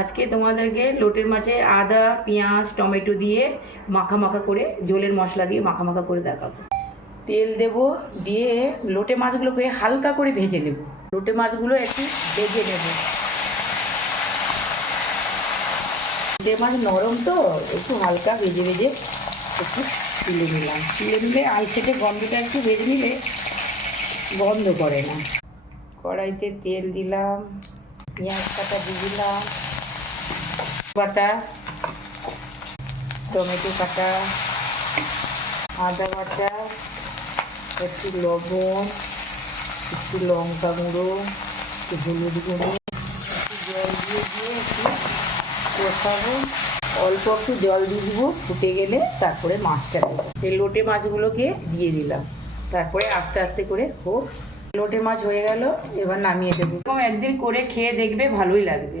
আজকে তোমাদেরকে লোটের মাছে আদা পেঁয়াজ টমেটো দিয়ে মাখা মাখা করে ঝোলের মশলা দিয়ে মাখা মাখা করে দেখাবো। তেল দেব, দিয়ে লোটে মাছগুলোকে হালকা করে ভেজে নেব। লোটে মাছগুলো একটু ভেজে নেব। লোটে মাছ নরম তো একটু হালকা ভেজে ভেজে একটু তুলে নিলাম। তুলে নিলে আলসেটে গন্ধটা একটু ভেজে নিলে গন্ধ করে না। কড়াইতে তেল দিলাম, পেঁয়াজ কাটা দিয়ে দিলাম, বাটা, টমেটো কাটা, আদা বাটা, একটু লবণ, একটু লঙ্কা গুঁড়ো, একটু হলুদ গুঁড়ো, একটু জল দিয়ে একটু কষাবো। অল্প একটু জল দিয়ে দিব, ফুটে গেলে তারপরে মাছটা দেবো। এই লোটে মাছগুলোকে দিয়ে দিলাম, তারপরে আস্তে আস্তে করে হোক। লোটে মাছ হয়ে গেল, এবার নামিয়ে দেবো। এরকম একদিন করে খেয়ে দেখবে, ভালোই লাগবে।